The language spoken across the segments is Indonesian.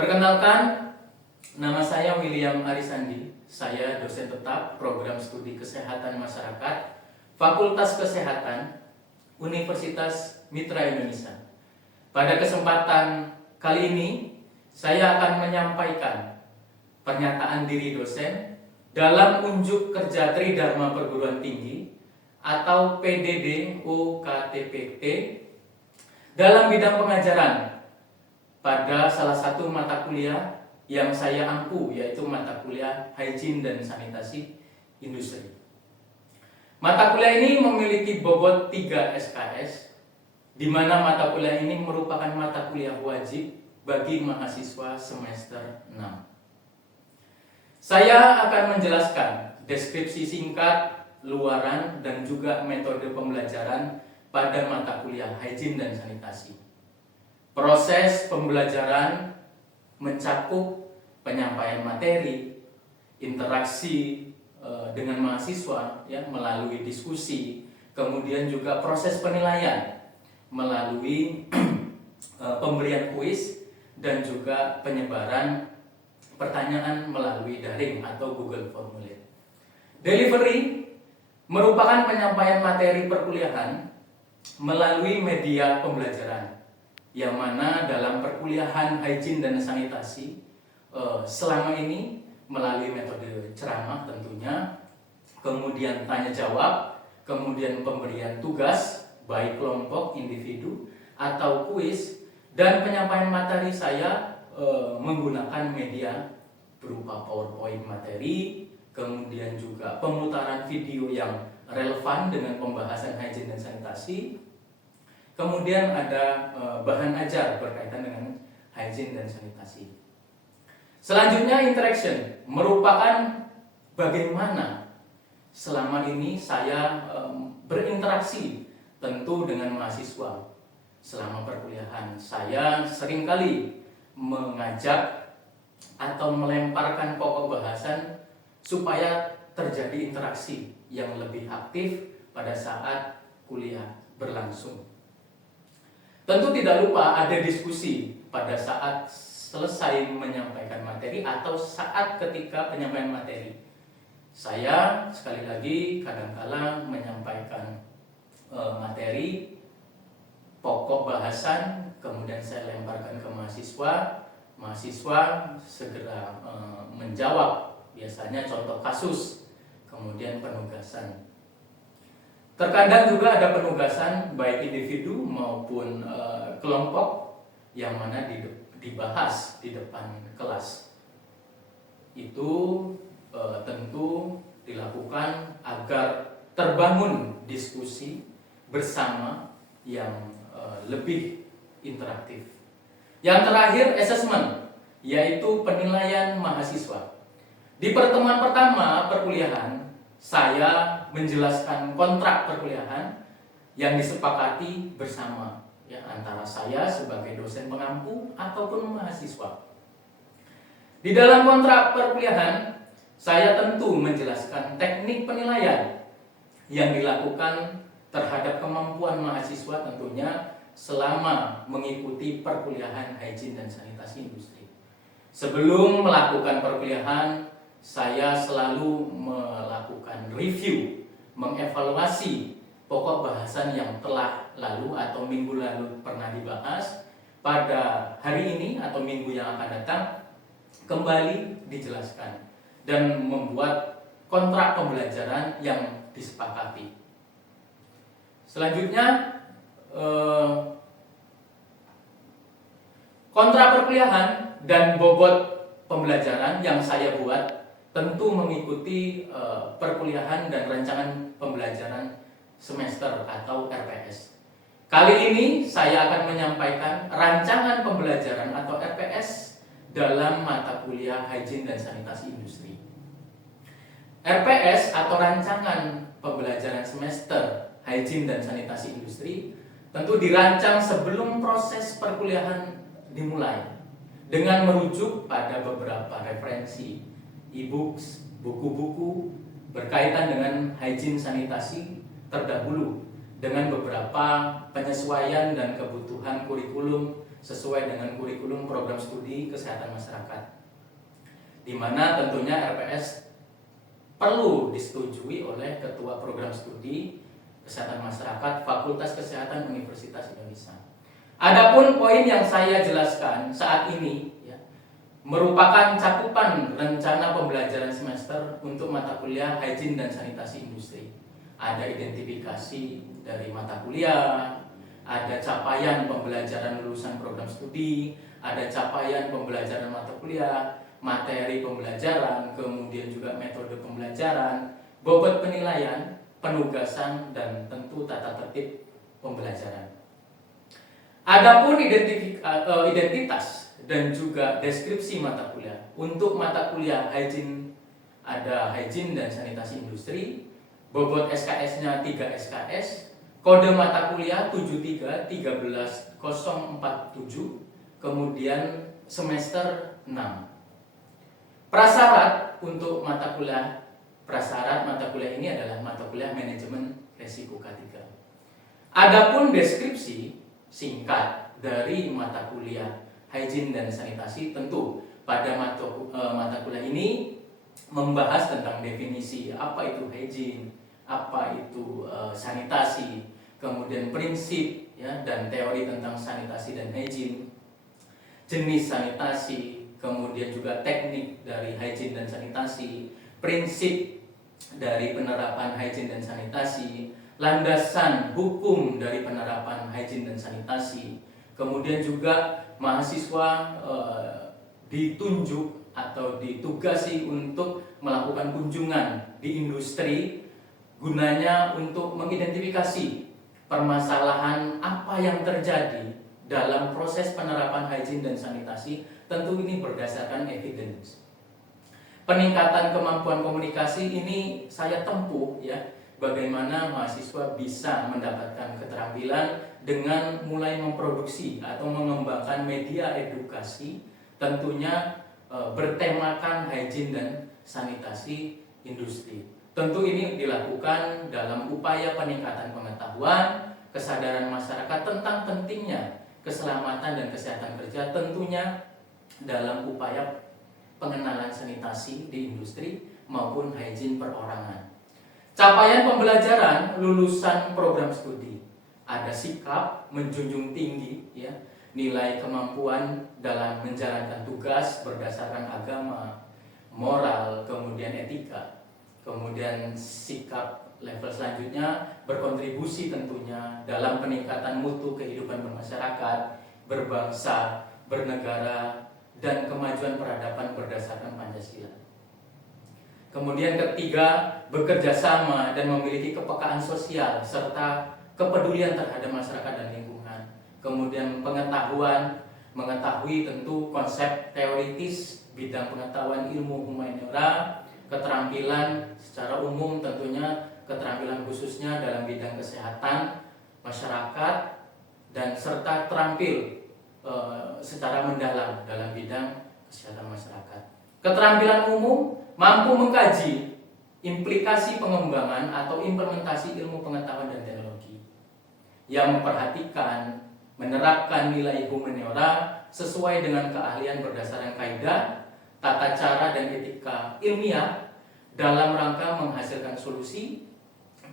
Perkenalkan, nama saya William Arisandi. Saya dosen tetap program studi kesehatan masyarakat Fakultas Kesehatan Universitas Mitra Indonesia. Pada kesempatan kali ini, saya akan menyampaikan pernyataan diri dosen dalam unjuk kerja Tridharma Perguruan Tinggi atau PDD UKTPT dalam bidang pengajaran pada salah satu mata kuliah yang saya ampu, yaitu mata kuliah Hygiene dan Sanitasi Industri. Mata kuliah ini memiliki bobot 3 SKS, di mana mata kuliah ini merupakan mata kuliah wajib bagi mahasiswa semester 6. Saya akan menjelaskan deskripsi singkat, luaran, dan juga metode pembelajaran pada mata kuliah Hygiene dan Sanitasi. Proses pembelajaran mencakup penyampaian materi, interaksi dengan mahasiswa melalui diskusi, kemudian juga proses penilaian melalui pemberian kuis dan juga penyebaran pertanyaan melalui daring atau Google Formulir. Delivery merupakan penyampaian materi perkuliahan melalui media pembelajaran, yang mana dalam perkuliahan Hygiene dan Sanitasi selama ini melalui metode ceramah tentunya, kemudian tanya jawab, kemudian pemberian tugas baik kelompok, individu, atau kuis, dan penyampaian materi saya menggunakan media berupa PowerPoint materi, kemudian juga pemutaran video yang relevan dengan pembahasan Hygiene dan Sanitasi, kemudian ada bahan ajar berkaitan dengan Hygiene dan Sanitasi. Selanjutnya, interaction merupakan bagaimana selama ini saya berinteraksi tentu dengan mahasiswa. Selama perkuliahan saya seringkali mengajak atau melemparkan pokok bahasan supaya terjadi interaksi yang lebih aktif pada saat kuliah berlangsung. Tentu tidak lupa ada diskusi pada saat selesai menyampaikan materi atau saat ketika penyampaian materi. Saya sekali lagi kadang-kala menyampaikan materi pokok bahasan, kemudian saya lemparkan ke mahasiswa. Mahasiswa segera menjawab, biasanya contoh kasus, kemudian penugasan. Terkadang juga ada penugasan baik individu maupun kelompok yang mana dibahas di depan kelas. Itu tentu dilakukan agar terbangun diskusi bersama yang lebih interaktif. Yang terakhir, assessment, yaitu penilaian mahasiswa. Di pertemuan pertama perkuliahan, saya menjelaskan kontrak perkuliahan yang disepakati bersama antara saya sebagai dosen pengampu ataupun mahasiswa. Di dalam kontrak perkuliahan, saya tentu menjelaskan teknik penilaian yang dilakukan terhadap kemampuan mahasiswa tentunya selama mengikuti perkuliahan Hygiene dan Sanitasi Industri. Sebelum melakukan perkuliahan, saya selalu melakukan review, mengevaluasi pokok bahasan yang telah lalu atau minggu lalu pernah dibahas. Pada hari ini atau minggu yang akan datang kembali dijelaskan dan membuat kontrak pembelajaran yang disepakati. Selanjutnya, kontrak perkuliahan dan bobot pembelajaran yang saya buat tentu mengikuti perkuliahan dan rancangan pembelajaran semester atau RPS. Kali ini saya akan menyampaikan rancangan pembelajaran atau RPS dalam mata kuliah Hygiene dan Sanitasi Industri. RPS atau rancangan pembelajaran semester Hygiene dan Sanitasi Industri tentu dirancang sebelum proses perkuliahan dimulai dengan merujuk pada beberapa referensi e-books, buku-buku berkaitan dengan hygiene sanitasi terdahulu dengan beberapa penyesuaian dan kebutuhan kurikulum sesuai dengan kurikulum program studi kesehatan masyarakat, di mana tentunya RPS perlu disetujui oleh Ketua Program Studi Kesehatan Masyarakat Fakultas Kesehatan Universitas Indonesia. Adapun poin yang saya jelaskan saat ini merupakan cakupan rencana pembelajaran semester untuk mata kuliah Hygiene dan Sanitasi Industri. Ada identifikasi dari mata kuliah, ada capaian pembelajaran lulusan program studi, ada capaian pembelajaran mata kuliah, materi pembelajaran, kemudian juga metode pembelajaran, bobot penilaian, penugasan, dan tentu tata tertib pembelajaran. Adapun identitas dan juga deskripsi mata kuliah. Untuk mata kuliah Hygiene ada Hygiene dan Sanitasi Industri, bobot SKS-nya 3 SKS, kode mata kuliah 73 13047, kemudian semester 6. Prasyarat untuk mata kuliah, prasyarat mata kuliah ini adalah mata kuliah manajemen resiko K3. Adapun deskripsi singkat dari mata kuliah Hygiene dan Sanitasi, tentu pada mata kuliah ini membahas tentang definisi apa itu hygiene, apa itu sanitasi, kemudian prinsip dan teori tentang sanitasi dan hygiene, jenis sanitasi, kemudian juga teknik dari hygiene dan sanitasi, prinsip dari penerapan hygiene dan sanitasi, landasan hukum dari penerapan hygiene dan sanitasi. Kemudian juga mahasiswa ditunjuk atau ditugasi untuk melakukan kunjungan di industri gunanya untuk mengidentifikasi permasalahan apa yang terjadi dalam proses penerapan hygiene dan sanitasi. Tentu ini berdasarkan evidence. Peningkatan kemampuan komunikasi ini saya tempuh bagaimana mahasiswa bisa mendapatkan keterampilan dengan mulai memproduksi atau mengembangkan media edukasi, tentunya bertemakan hygiene dan sanitasi industri. Tentu ini dilakukan dalam upaya peningkatan pengetahuan, kesadaran masyarakat tentang pentingnya keselamatan dan kesehatan kerja, tentunya dalam upaya pengenalan sanitasi di industri maupun hygiene perorangan. Capaian pembelajaran lulusan program studi, ada sikap menjunjung tinggi nilai kemampuan dalam menjalankan tugas berdasarkan agama, moral, kemudian etika. Kemudian sikap level selanjutnya berkontribusi tentunya dalam peningkatan mutu kehidupan bermasyarakat, berbangsa, bernegara, dan kemajuan peradaban berdasarkan Pancasila. Kemudian ketiga, bekerja sama dan memiliki kepekaan sosial serta kepedulian terhadap masyarakat dan lingkungan. Kemudian pengetahuan, mengetahui tentu konsep teoritis bidang pengetahuan ilmu humaniora, keterampilan secara umum tentunya keterampilan khususnya dalam bidang kesehatan masyarakat, dan serta terampil secara mendalam dalam bidang kesehatan masyarakat. Keterampilan umum mampu mengkaji implikasi pengembangan atau implementasi ilmu pengetahuan dan teknologi yang memperhatikan menerapkan nilai humaniora sesuai dengan keahlian berdasarkan kaidah, tata cara dan etika ilmiah dalam rangka menghasilkan solusi,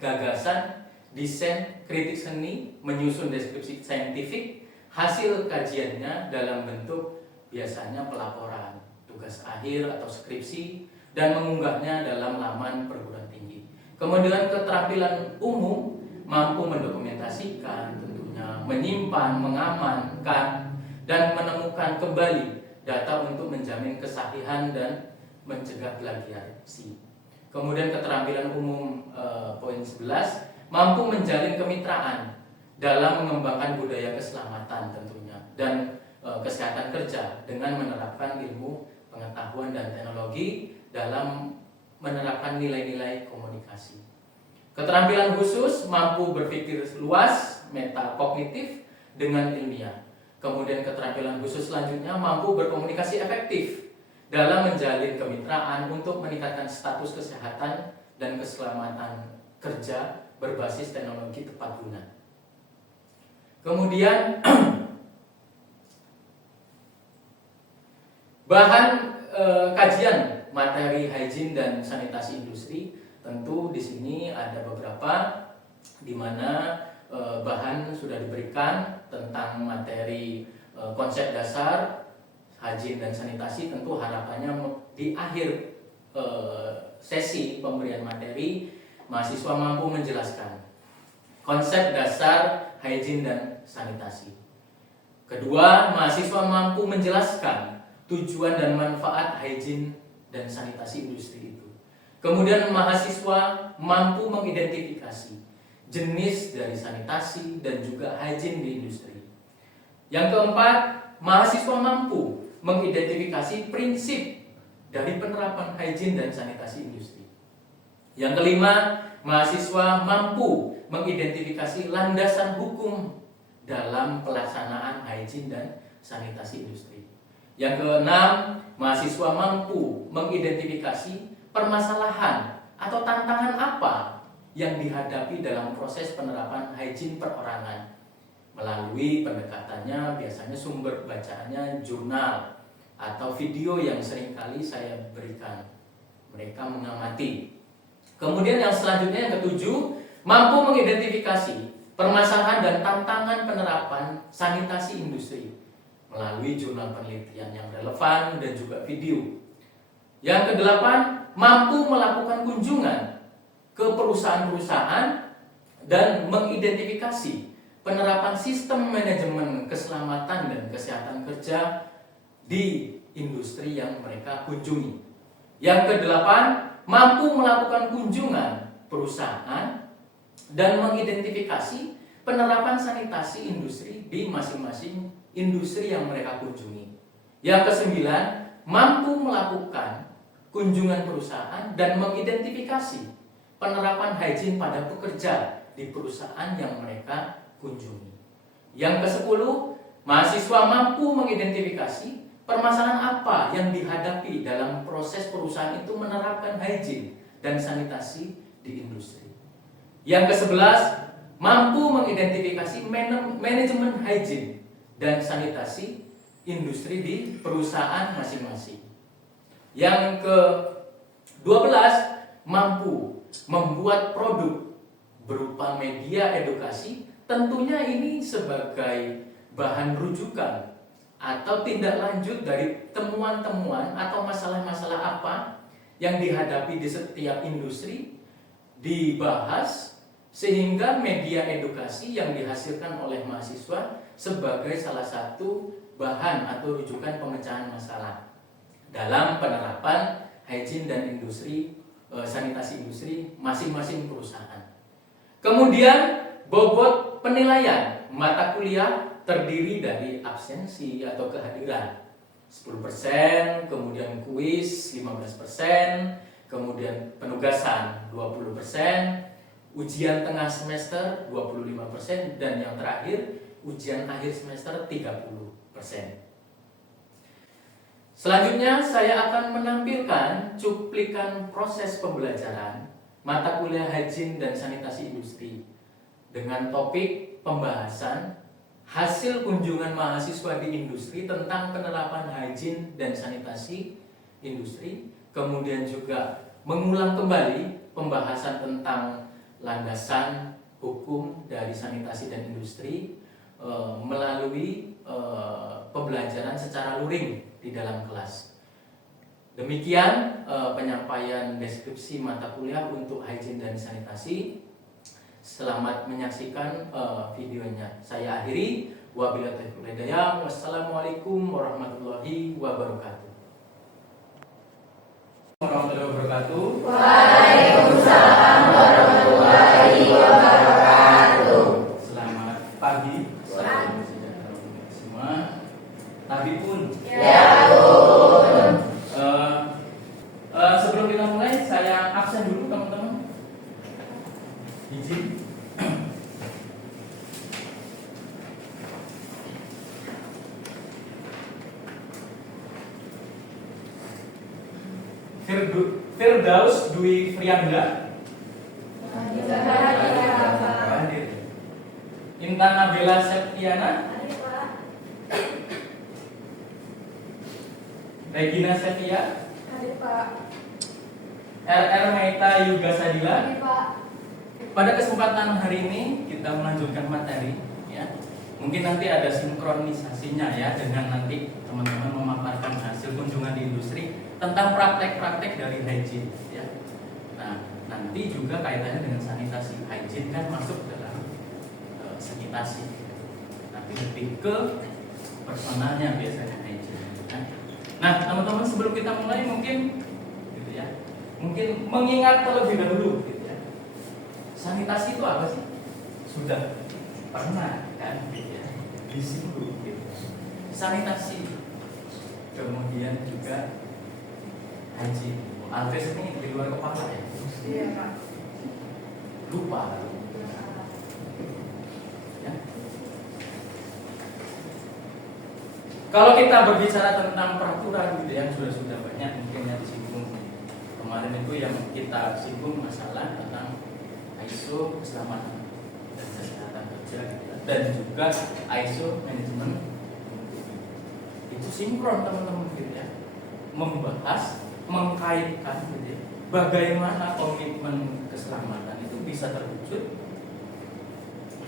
gagasan, desain, kritik seni, menyusun deskripsi saintifik, hasil kajiannya dalam bentuk biasanya pelaporan, tugas akhir atau skripsi, dan mengunggahnya dalam laman perguruan tinggi. Kemudian keterampilan umum mampu mendokumentasikan, tentunya menyimpan, mengamankan, dan menemukan kembali data untuk menjamin kesahihan dan mencegah plagiasi. Kemudian keterampilan umum poin 11 mampu menjalin kemitraan dalam mengembangkan budaya keselamatan tentunya dan kesehatan kerja dengan menerapkan ilmu pengetahuan dan teknologi dalam menerapkan nilai-nilai komunikasi. Keterampilan khusus mampu berpikir luas, metakognitif dengan ilmiah. Kemudian keterampilan khusus selanjutnya mampu berkomunikasi efektif dalam menjalin kemitraan untuk meningkatkan status kesehatan dan keselamatan kerja berbasis teknologi tepat guna. Kemudian Bahan kajian materi hygiene dan sanitasi industri, tentu di sini ada beberapa di mana bahan sudah diberikan tentang materi konsep dasar hygiene dan sanitasi. Tentu harapannya di akhir sesi pemberian materi mahasiswa mampu menjelaskan konsep dasar hygiene dan sanitasi. Kedua, mahasiswa mampu menjelaskan tujuan dan manfaat hygiene dan sanitasi industri itu. Kemudian mahasiswa mampu mengidentifikasi jenis dari sanitasi dan juga hygiene di industri. Yang keempat, mahasiswa mampu mengidentifikasi prinsip dari penerapan hygiene dan sanitasi industri. Yang kelima, mahasiswa mampu mengidentifikasi landasan hukum dalam pelaksanaan hygiene dan sanitasi industri. Yang keenam, mahasiswa mampu mengidentifikasi permasalahan atau tantangan apa yang dihadapi dalam proses penerapan hygiene perorangan. Melalui pendekatannya, biasanya sumber bacaannya jurnal atau video yang seringkali saya berikan. Mereka mengamati. Kemudian yang selanjutnya, yang ketujuh, mampu mengidentifikasi permasalahan dan tantangan penerapan sanitasi industri melalui jurnal penelitian yang relevan dan juga video. Yang kedelapan, mampu melakukan kunjungan ke perusahaan-perusahaan dan mengidentifikasi penerapan sistem manajemen keselamatan dan kesehatan kerja di industri yang mereka kunjungi. Yang kedelapan, mampu melakukan kunjungan perusahaan dan mengidentifikasi penerapan sanitasi industri di masing-masing industri yang mereka kunjungi. Yang kesembilan, mampu melakukan kunjungan perusahaan dan mengidentifikasi penerapan hygiene pada pekerja di perusahaan yang mereka kunjungi. Yang kesepuluh, mahasiswa mampu mengidentifikasi permasalahan apa yang dihadapi dalam proses perusahaan itu menerapkan hygiene dan sanitasi di industri. Yang ke-11, mampu mengidentifikasi manajemen hygiene dan sanitasi industri di perusahaan masing-masing. Yang ke-12, mampu membuat produk berupa media edukasi, tentunya ini sebagai bahan rujukan atau tindak lanjut dari temuan-temuan atau masalah-masalah apa yang dihadapi di setiap industri dibahas, sehingga media edukasi yang dihasilkan oleh mahasiswa sebagai salah satu bahan atau rujukan pemecahan masalah dalam penerapan hygiene dan industri sanitasi industri masing-masing perusahaan. Kemudian bobot penilaian mata kuliah terdiri dari absensi atau kehadiran 10%, kemudian kuis 15%, kemudian penugasan 20%, ujian tengah semester 25%, dan yang terakhir ujian akhir semester 30%. Selanjutnya saya akan menampilkan cuplikan proses pembelajaran mata kuliah hygiene dan sanitasi industri dengan topik pembahasan hasil kunjungan mahasiswa di industri tentang penerapan hygiene dan sanitasi industri, kemudian juga mengulang kembali pembahasan tentang landasan hukum dari sanitasi dan industri melalui pembelajaran secara luring di dalam kelas. Demikian penyampaian deskripsi mata kuliah untuk hygiene dan sanitasi. Selamat menyaksikan videonya. Saya akhiri. Wabillahi taufiq wal hidayah. Wassalamualaikum warahmatullahi wabarakatuh. Warahmatullahi wabarakatuh. Waalaikumsalam warahmatullahi wabarakatuh. Selamat pagi. Selamat semua. Tadi pun. Ya Bun. Sebelum kita mulai, saya absen dulu teman-teman. Izin. Firdaus Dwi Frianda. Hadir. Intan Nabila Septiana. Regina Sevia, Hadir Pak. RR Maita Yuga Sadila. Hadir Pak. Pada kesempatan hari ini kita melanjutkan materi ya. Mungkin nanti ada sinkronisasinya ya dengan nanti teman-teman memaparkan hasil kunjungan di industri tentang praktek-praktek dari hygiene ya. Nah, nanti juga kaitannya dengan sanitasi. Hygiene kan masuk dalam sanitasi. Tapi lebih ke personalnya biasanya hygiene. Nah, teman-teman sebelum kita mulai mungkin gitu ya. Mungkin mengingat terlebih dahulu gitu ya. Sanitasi itu apa sih? Sudah pernah kan gitu ya. Disinggung gitu. Sanitasi. Kemudian juga hygiene. Alves ini di luar kepala ya. Iya Pak. Lupa. Ya. Kalau kita berbicara tentang peraturan gitu yang sudah banyak mungkin yang disinggung kemarin itu yang kita singgung masalah tentang ISO keselamatan dan kesehatan kerja gitu ya. Dan juga ISO manajemen itu sinkron teman-teman gitu ya, membahas mengkaitkan gitu ya, bagaimana komitmen keselamatan itu bisa terwujud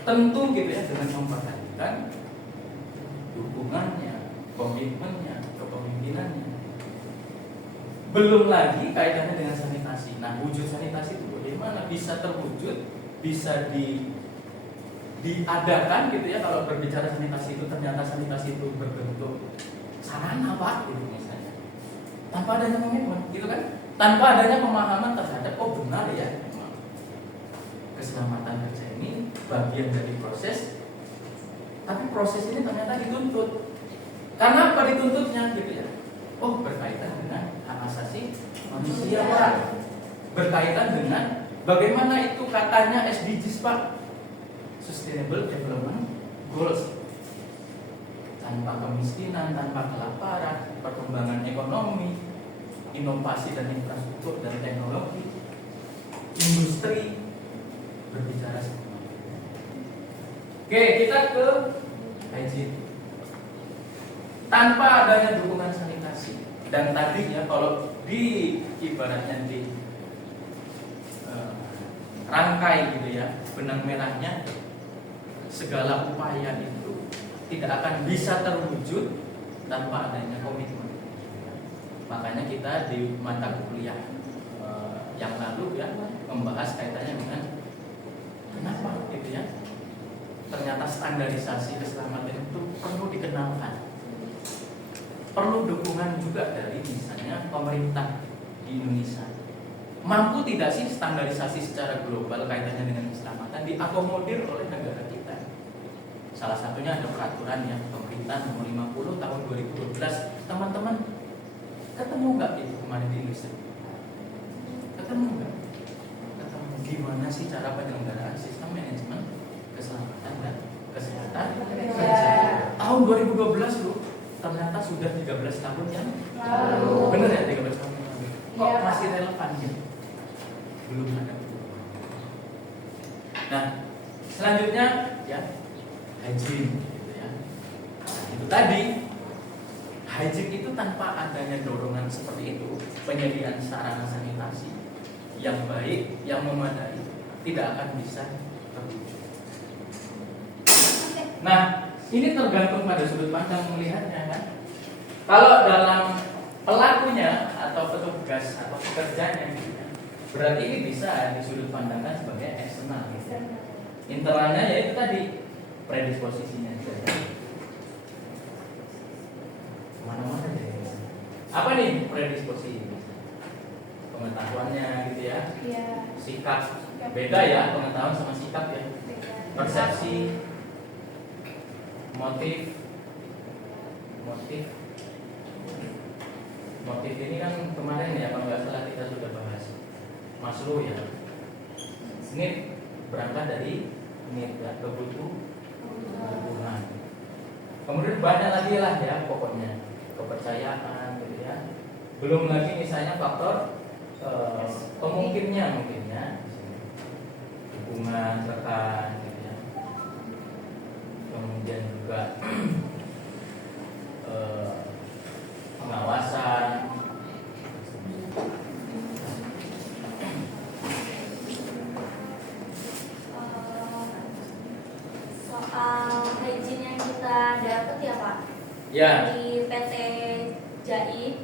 tentu gitu ya dengan memperhatikan dukungannya, komitmennya, kepemimpinannya. Belum lagi kaitannya dengan sanitasi. Nah, wujud sanitasi itu bagaimana bisa terwujud, bisa diadakan gitu ya. Kalau berbicara sanitasi itu ternyata sanitasi itu berbentuk sarana Pak gitu misalnya. Tanpa adanya komitmen, gitu kan? Tanpa adanya pemahaman terhadap benar ya memang keselamatan kerja ini bagian dari proses. Tapi proses ini ternyata dituntut. Karena apa dituntutnya gitu ya? Oh, berkaitan dengan hak asasi manusia Pak. Berkaitan dengan bagaimana itu katanya SDGs Pak, Sustainable Development Goals. Tanpa kemiskinan, tanpa kelaparan, perkembangan ekonomi, inovasi dan infrastruktur dan teknologi, industri, berbicara semua. Oke, kita ke hygiene. Tanpa adanya dukungan sanitasi dan tadi ya kalau di ibaratnya di rangkai gitu ya, benang merahnya segala upaya itu tidak akan bisa terwujud tanpa adanya komitmen. Makanya kita di mata kuliah yang lalu ya membahas kaitannya dengan kenapa gitu ya. Ternyata standarisasi keselamatan itu perlu dikenalkan. Perlu dukungan juga dari misalnya pemerintah di Indonesia. Mampu tidak sih standarisasi secara global kaitannya dengan keselamatan diakomodir oleh negara kita? Salah satunya ada peraturan yang pemerintah nomor 50 tahun 2012. Teman-teman ketemu nggak itu kemarin di industri? Ketemu nggak? Ketemu. Gimana sih cara penyelenggaraan sistem manajemen keselamatan dan kesehatan kerja? Tahun 2012 loh. Ternyata sudah 13 tahun yang lalu. Bener ya 13 tahun yang lalu. Kok masih relevan ya? Belum ada. Nah, selanjutnya ya hygiene gitu ya. Nah, itu tadi hygiene itu tanpa adanya dorongan seperti itu, penyediaan sarana sanitasi yang baik, yang memadai tidak akan bisa terwujud. Nah, ini tergantung pada sudut pandang melihatnya kan. Kalau dalam pelakunya atau petugas atau pekerjanya gitu kan, berarti ini bisa disudutpandangkan sebagai eksternal. Internalnya yaitu tadi predisposisinya. Mana-mana jadi. Apa nih predisposisi? Pengetahuannya gitu ya. Iya. Sikap. Beda ya pengetahuan sama sikap ya. Persepsi, motif ini kan kemarin ya kalau nggak salah kita sudah bahas Maslow ya. Need berangkat dari need ya, kebutuhan. Kemudian banyak lagi lah ya pokoknya kepercayaan gitu ya. Belum lagi misalnya faktor pemungkinnya mungkin ya, dukungan rekan gitu ya. Kemudian juga pengawasan dapat ya Pak, Ya, di PT JAI,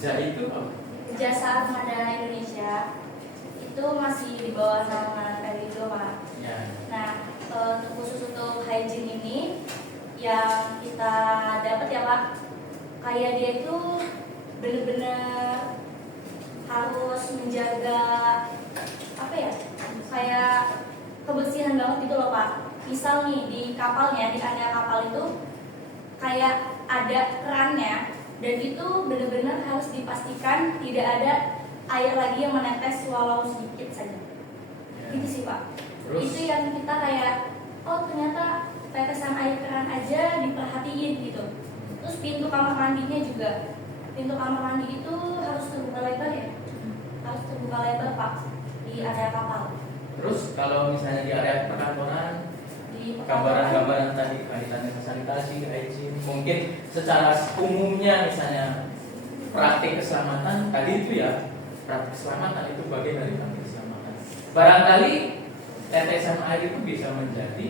JAI itu apa? Jasa Armada Indonesia, itu masih di bawah nama Pelindo Pak. Ya. Nah, khusus untuk hygiene ini yang kita dapat ya Pak, kayak dia itu benar-benar harus menjaga apa ya, kayak kebersihan banget gitu loh Pak. Misal nih di kapalnya, di area kapal itu kayak ada kerannya, dan itu benar-benar harus dipastikan tidak ada air lagi yang menetes walau sedikit saja. Ya. Gitu sih Pak. Terus? Itu yang kita kayak, oh ternyata tetesan air keran aja diperhatiin gitu. Terus pintu kamar mandinya juga, pintu kamar mandi itu harus terbuka lebar ya, harus terbuka lebar Pak di area kapal. Terus kalau misalnya di area perkantoran, Di gambaran-gambaran tadi kaitannya dengan sanitasi, hygiene, mungkin secara umumnya misalnya praktik keselamatan tadi itu ya, praktik keselamatan itu bagian dari praktik keselamatan. Barangkali tetesan air itu bisa menjadi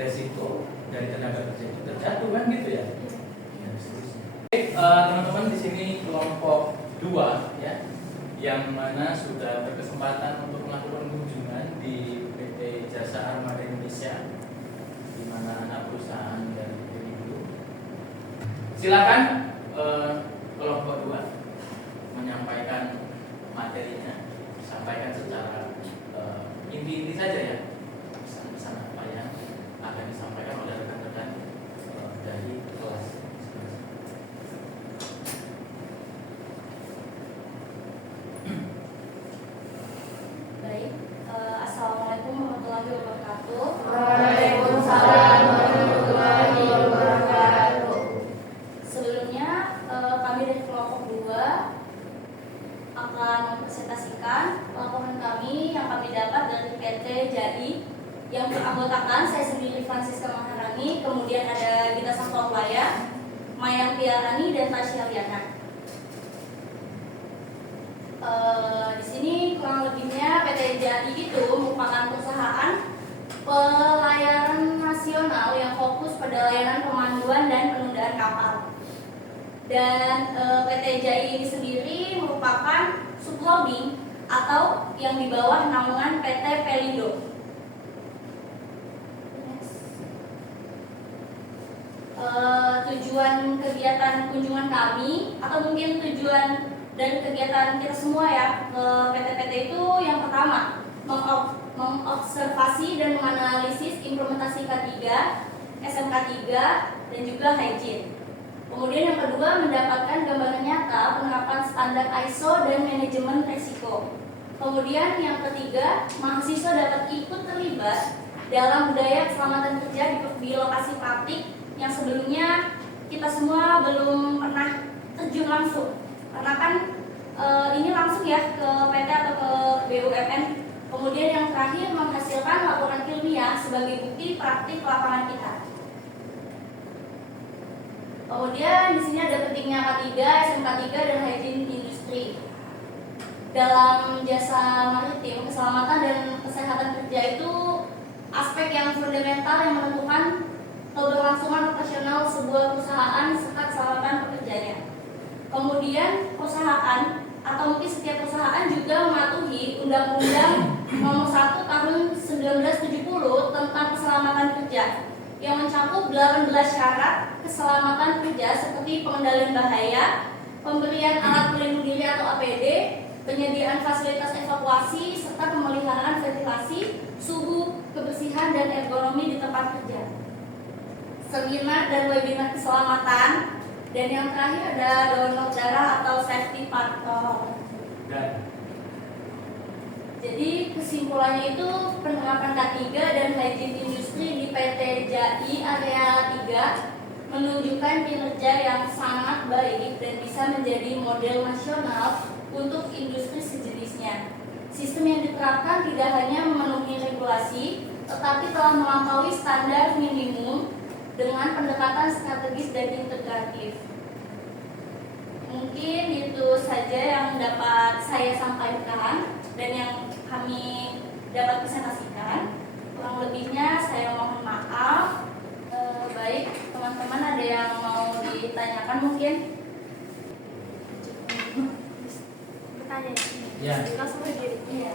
resiko dari tenaga kerja itu terjatuh kan gitu ya. Ya, seterusnya. Oke, teman-teman di sini kelompok 2 ya, yang mana sudah berkesempatan untuk melakukan kunjungan di PT Jasa Armada Indonesia, di mana anak perusahaan dari Pelindo. Silakan kelompok 2 menyampaikan materinya, sampaikan secara inti-inti saja ya, pesan-pesan apa yang akan disampaikan oleh rekan-rekan dari kelas. Baik, Assalamualaikum warahmatullahi wabarakatuh. Waalaikumsalam warahmatullahi wabarakatuh. Sebelumnya kami dari kelompok 2 akan mempresentasikan laporan kami yang kami dapat dari PT JAI yang beranggotakan saya sendiri Francisca Maharani, kemudian ada Gita Sangkawlaya, Mayang Piarani, dan Tasya Liana. Di sini kurang lebihnya PT JAI itu merupakan perusahaan pelayaran nasional yang fokus pada layanan pemanduan dan penundaan kapal. Dan PT JAI ini sendiri merupakan subholding atau yang di bawah naungan PT Pelindo. Tujuan kegiatan kunjungan kami atau mungkin tujuan dan kegiatan kita semua ya ke PT-PT itu yang pertama mengobservasi dan menganalisis implementasi K3, SMK 3 dan juga hygiene. Kemudian yang kedua mendapatkan gambaran nyata penerapan standar ISO dan manajemen risiko. Kemudian yang ketiga mahasiswa dapat ikut terlibat dalam budaya keselamatan kerja di lokasi praktik yang sebelumnya kita semua belum pernah terjun langsung, karena kan ini langsung ya ke PT atau ke BUMN. Kemudian yang terakhir menghasilkan laporan ilmiah sebagai bukti praktik lapangan kita. Kemudian di sini ada pentingnya K3, SMK 3 dan hygiene industri. Dalam jasa maritim, keselamatan dan kesehatan kerja itu aspek yang fundamental yang menentukan keberlangsungan operasional sebuah perusahaan serta keselamatan pekerjanya. Kemudian perusahaan atau mungkin setiap perusahaan juga mematuhi Undang-Undang Nomor 1 Tahun 1970 tentang keselamatan kerja yang mencakup 18 syarat keselamatan kerja seperti pengendalian bahaya, pemberian alat pelindung diri atau APD, penyediaan fasilitas evakuasi serta pemeliharaan ventilasi, suhu, kebersihan dan ergonomi di tempat kerja. Seminar dan webinar keselamatan, dan yang terakhir ada donor darah atau safety factor. Jadi kesimpulannya itu penerapan K3 dan hygiene industri di PT JAI area 3 menunjukkan kinerja yang sangat baik dan bisa menjadi model nasional untuk industri sejenisnya. Sistem yang diterapkan tidak hanya memenuhi regulasi, tetapi telah melampaui standar minimum dengan pendekatan strategis dan integratif. Mungkin itu saja yang dapat saya sampaikan dan yang kami dapat presentasikan. Kurang lebihnya saya mohon maaf. Baik teman-teman teman-teman ada yang mau ditanyakan mungkin? Bertanya. Ya. Langsung berdiri. Iya.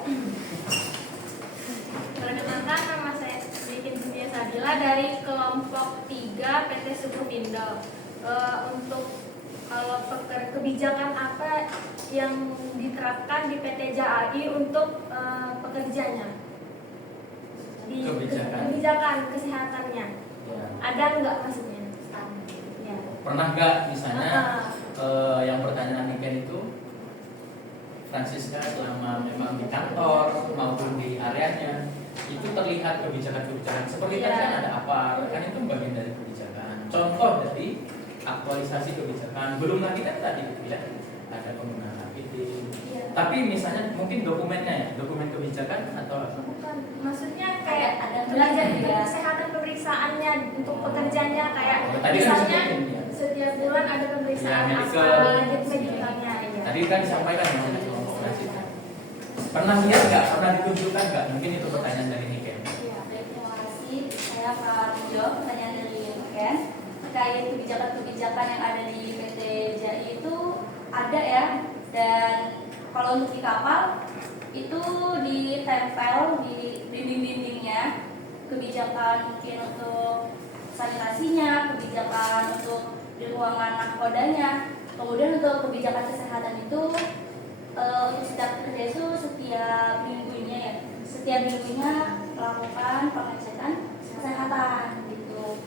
Perkenalkan, nama saya Bikin Dunia Sadila dari kelompok 3 PT Sukupindo. Untuk kalau kebijakan apa yang diterapkan di PT JAI untuk pekerjanya? Kebijakan kesehatannya. Ya. Ada nggak maksudnya? Ya. Pernah nggak misalnya yang pertanyaan Niken itu Francisca selama memang di kantor maupun di areanya itu terlihat kebijakan-kebijakan seperti tadi kan ada apa kan itu bagian dari kebijakan, contoh dari aktualisasi kebijakan. Belum lagi kan tadi ya ada penggunaan APD. Tapi misalnya mungkin dokumennya ya, dokumen kebijakan atau Bukan, maksudnya kayak Ada belajar juga. kesehatan pemeriksaannya untuk pekerjanya kayak Tadi kan misalnya disebutin, ya. setiap bulan ada pemeriksaan Ya, apa medical. medikalnya ya. Tadi kan disampaikan namanya kelompok Francisca. Pernah lihat nggak? Pernah ditunjukkan nggak? Mungkin itu pertanyaan dari Niken. Iya, baik, terima kasih. Saya akan menjawab pertanyaan dari Ken. Terkait kebijakan-kebijakan yang ada di PT JAI itu ada ya. Dan kalau untuk di kapal itu ditempel di dinding-dindingnya kebijakan mungkin untuk sanitasinya, kebijakan untuk di ruangan nahkodanya. Kemudian untuk kebijakan kesehatan itu untuk setiap kerja itu setiap minggunya ya, setiap minggunya melakukan pengecekan kesehatan gitu.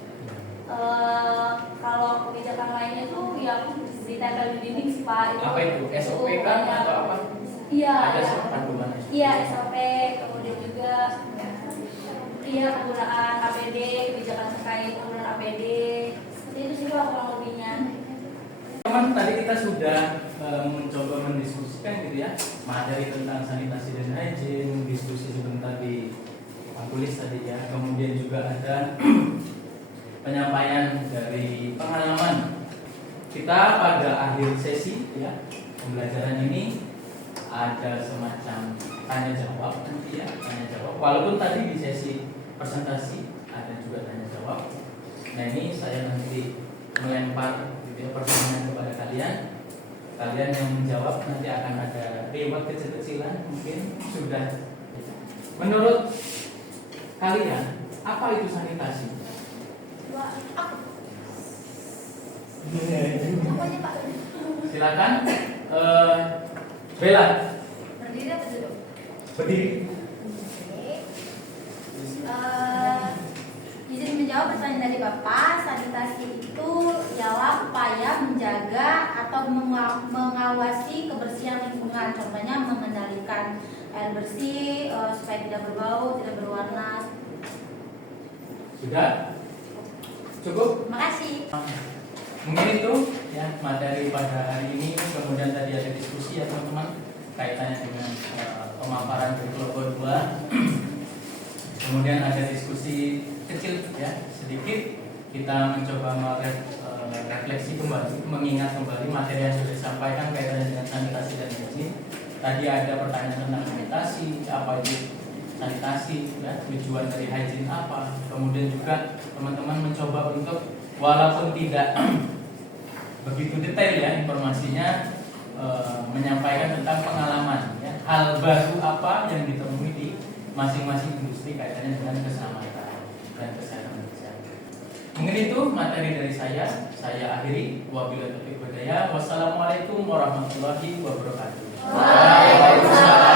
Kalau kebijakan lainnya itu yang ditempel di dinding sih Pak. Apa itu? SOP kan atau apa? Iya. Ada panduan SOP. Iya, SOP, kemudian juga iya penggunaan APD, kebijakan terkait penggunaan APD. Seperti itu sih Pak kurang lebihnya. Teman, tadi kita sudah mencoba mendiskusikan gitu ya materi tentang sanitasi dan hygiene, diskusi sebentar di Tulis tadi ya, kemudian juga ada penyampaian dari pengalaman kita pada akhir sesi ya pembelajaran ini ada semacam tanya jawab nanti ya, tanya jawab walaupun tadi di sesi presentasi ada juga tanya jawab. Nah ini saya nanti melempar pertanyaan kepada kalian yang menjawab nanti akan ada reward kecil-kecilan mungkin sudah. Menurut kalian apa itu sanitasi? Silakan Bella. Berdiri atau duduk? Berdiri. Izin menjawab pertanyaan dari Bapak. Sanitasi itu ialah upaya menjaga atau mengawasi kebersihan lingkungan. Contohnya mengendalikan air bersih supaya tidak berbau, tidak berwarna. Sudah? Cukup? Terima kasih. Mungkin itu ya materi pada hari ini. Kemudian tadi ada diskusi ya teman-teman kaitannya dengan pemaparan dari kelompok 2. Kemudian ada diskusi kecil ya sedikit kita mencoba merefleksi kembali, mengingat kembali materi yang sudah disampaikan kaitannya dengan sanitasi dan hygiene. Tadi ada pertanyaan tentang sanitasi, apa itu sanitasi, ya, tujuan dari hygiene apa. Kemudian juga teman-teman mencoba untuk walaupun tidak begitu detail ya informasinya menyampaikan tentang pengalaman ya, hal baru apa yang ditemui di masing-masing industri kaitannya dengan keselamatan dan kesehatan kerja. Mungkin itu materi dari saya akhiri. Wabillahi taufiq wal hidayah. Wassalamualaikum warahmatullahi wabarakatuh. Waalaikumsalam.